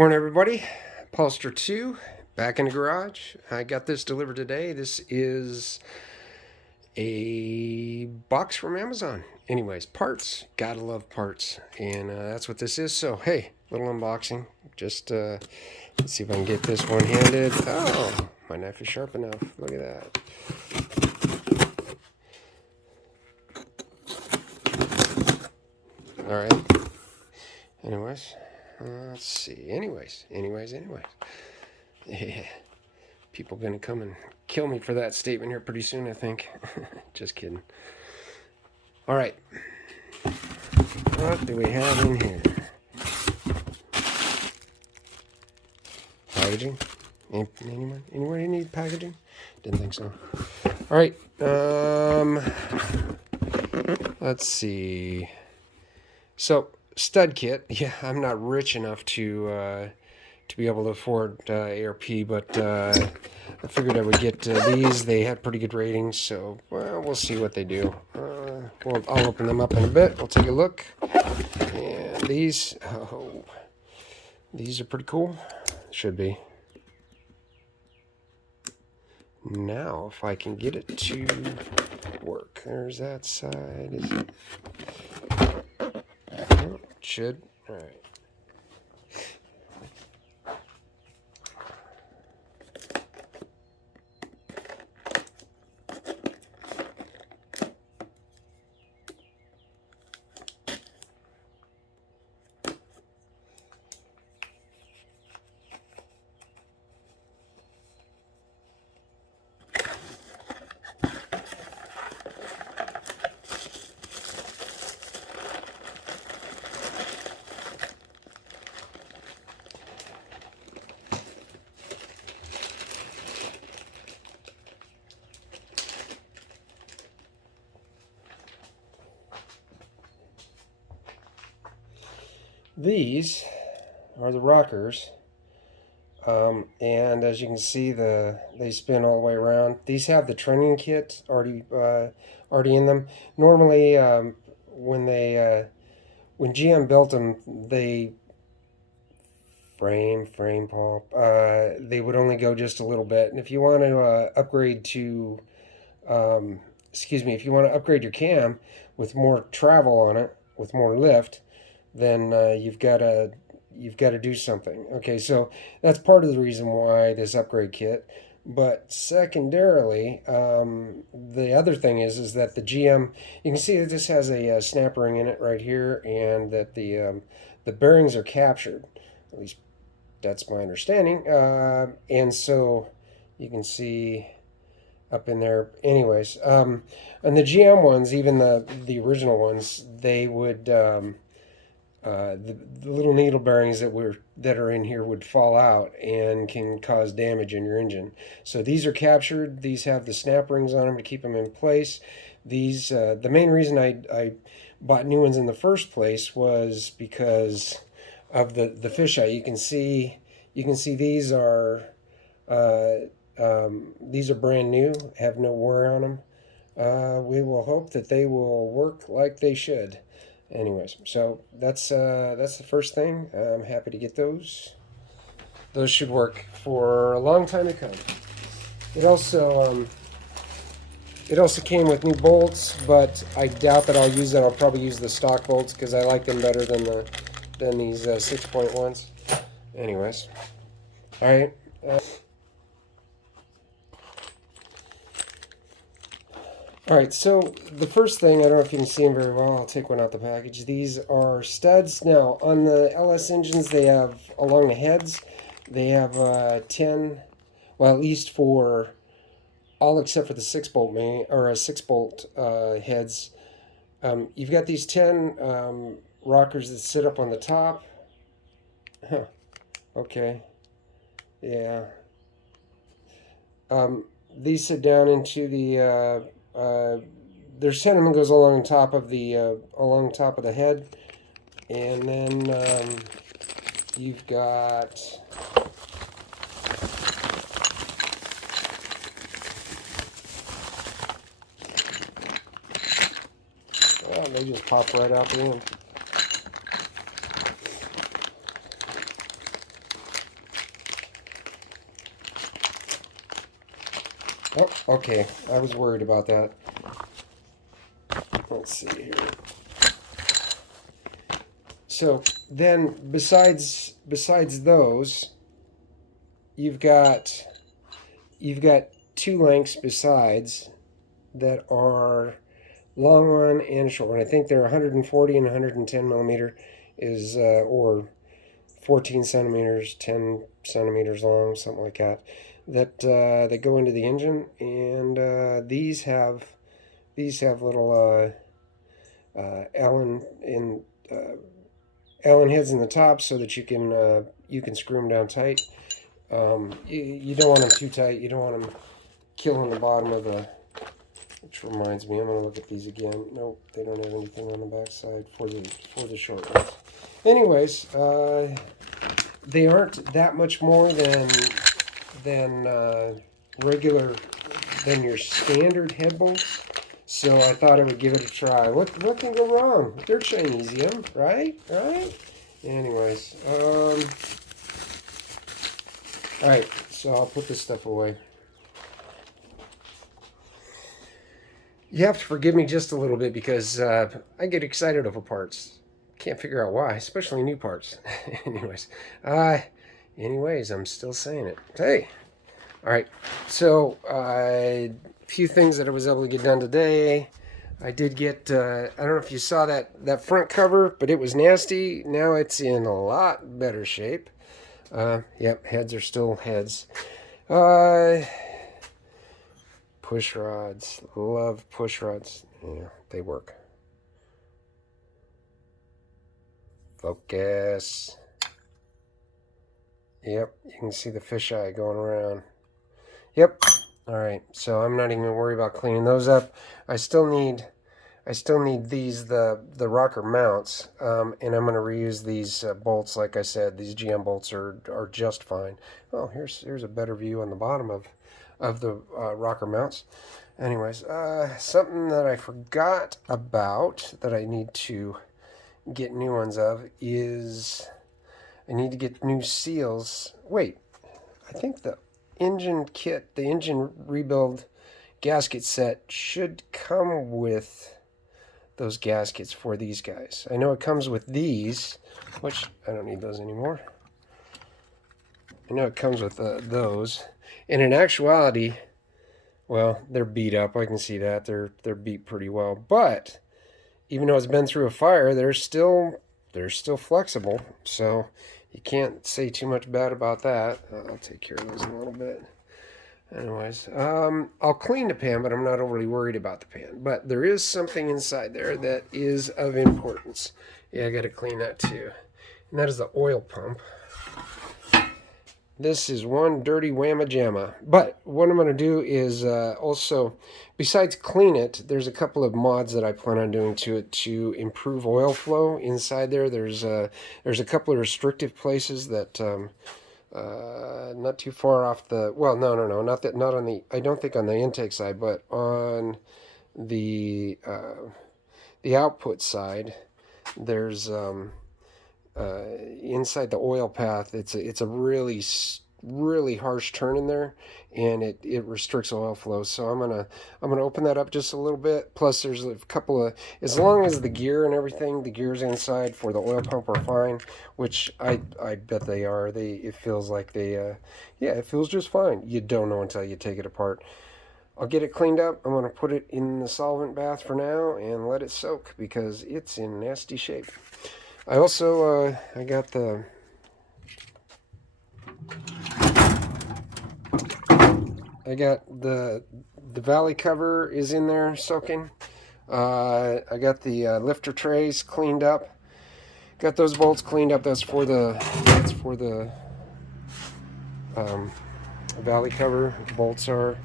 Morning, everybody. Polster 2, back in the garage. I got this delivered today. This is a box from Amazon. Anyways, parts. Gotta love parts. And that's what this is. So, hey, little unboxing. Just let's see if I can get this one-handed. Oh, my knife is sharp enough. Look at that. All right. Anyways, let's see. Anyways. Yeah. People gonna come and kill me for that statement here pretty soon, I think. Just kidding. All right. What do we have in here? Packaging? Anybody need packaging? Didn't think so. All right. Let's see. So, stud kit. Yeah, I'm not rich enough to be able to afford ARP, but I figured I would get these. They had pretty good ratings, so we'll see what they do. I'll open them up in a bit. We'll take a look. And these are pretty cool. Should be. Now, if I can get it to work. There's that side. Is it? Oh, it should. All right. These are the rockers, and as you can see, they spin all the way around. These have the training kit already in them. Normally, when GM built them, they frame pulp. They would only go just a little bit, and if you want to upgrade to, if you want to upgrade your cam with more travel on it, with more lift, then you've got to do something. Okay, so that's part of the reason why this upgrade kit. But secondarily, the other thing is that the GM, you can see that this has a snap ring in it right here, and that the bearings are captured. At least that's my understanding. And so you can see up in there. Anyways, and the GM ones, even the original ones, they would. The little needle bearings that are in here would fall out and can cause damage in your engine. So these are captured. These have the snap rings on them to keep them in place. These the main reason I bought new ones in the first place was because of the fisheye. You can see these are brand new, have no wear on them. We will hope that they will work like they should. Anyways, so that's the first thing. I'm happy to get those. Those should work for a long time to come. It also came with new bolts, but I doubt that I'll use that. I'll probably use the stock bolts because I like them better than these 6-point ones. Anyways, all right. All right, so the first thing, I don't know if you can see them very well. I'll take one out the package. These are studs. Now, on the LS engines, they have, along the heads, they have 10, well, at least for all except for the 6-bolt main, or 6-bolt heads. You've got these 10 rockers that sit up on the top. Huh. Okay. Yeah. These sit down into the... there's 10 of them goes along top of the head, and then you've got they just pop right out the end. Oh, okay. I was worried about that. Let's see here. So then, besides those, you've got you've got two lengths besides that are long one and short one. I think they're 140 and 110 millimeter is or 14 centimeters, 10 centimeters long, something like that. That go into the engine, and these have little Allen in Allen heads in the top so that you can screw them down tight. You don't want them too tight. You don't want them killing the bottom of the. Which reminds me, I'm gonna look at these again. Nope, they don't have anything on the back side for the short ones. Anyways, they aren't that much more than regular than your standard head bolts. So I thought I would give it a try. What can go wrong? They're Chinesium, right? Right? Anyways, all right. So I'll put this stuff away. You have to forgive me just a little bit because I get excited over parts. Can't figure out why, especially new parts. anyways, I'm still saying it. Hey, all right. So a few things that I was able to get done today. I did get. I don't know if you saw that front cover, but it was nasty. Now it's in a lot better shape. Yep, heads are still heads. Push rods. Love push rods. Yeah, they work. Focus. Yep, you can see the fisheye going around. Yep. All right, so I'm not even worried about cleaning those up. I still need these the rocker mounts, and I'm going to reuse these bolts. Like I said, these GM bolts are just fine. Oh, here's a better view on the bottom of the rocker mounts. Anyways, something that I forgot about that I need to get new ones of is I need to get new seals. Wait, I think the engine kit, the engine rebuild gasket set should come with those gaskets for these guys. I know it comes with these, which I don't need those anymore. I know it comes with those. And in actuality, well, they're beat up. I can see that. They're beat pretty well. But even though it's been through a fire, they're still flexible. So you can't say too much bad about that. I'll take care of those in a little bit. Anyways, I'll clean the pan, but I'm not overly worried about the pan. But there is something inside there that is of importance. Yeah, I got to clean that too. And that is the oil pump. This is one dirty whamma jamma. But what I'm going to do is also, besides clean it, there's a couple of mods that I plan on doing to it to improve oil flow inside there. There's a couple of restrictive places that not too far off the, well, no, not on the, I don't think on the intake side, but on the output side, there's inside the oil path, it's a really harsh turn in there, and it restricts oil flow. So I'm gonna open that up just a little bit. Plus there's a couple of, as long as the gear and everything, the gears inside for the oil pump are fine, which I bet they are. It feels like yeah, it feels just fine. You don't know until you take it apart. I'll get it cleaned up. I'm going to put it in the solvent bath for now and let it soak because it's in nasty shape. I also I got the valley cover is in there soaking. I got the lifter trays cleaned up. Got those bolts cleaned up. That's for the valley cover bolts are.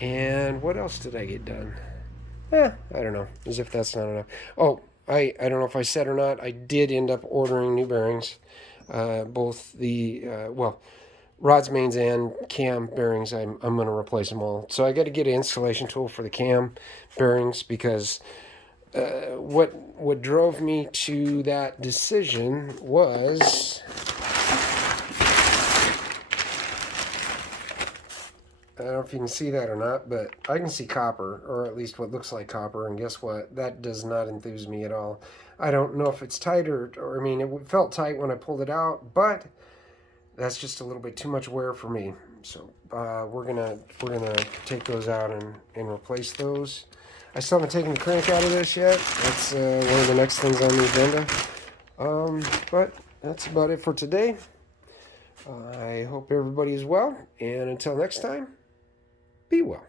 And what else did I get done? I don't know. As if that's not enough. Oh, I don't know if I said or not. I did end up ordering new bearings. Both the rods, mains, and cam bearings. I'm going to replace them all. So I got to get an installation tool for the cam bearings because what drove me to that decision was I don't know if you can see that or not, but I can see copper, or at least what looks like copper, and guess what? That does not enthuse me at all. I don't know if it's tight or I mean, it felt tight when I pulled it out, but that's just a little bit too much wear for me. So we're gonna take those out and replace those. I still haven't taken the crank out of this yet. That's one of the next things on the agenda. But that's about it for today. I hope everybody is well, and until next time, be well.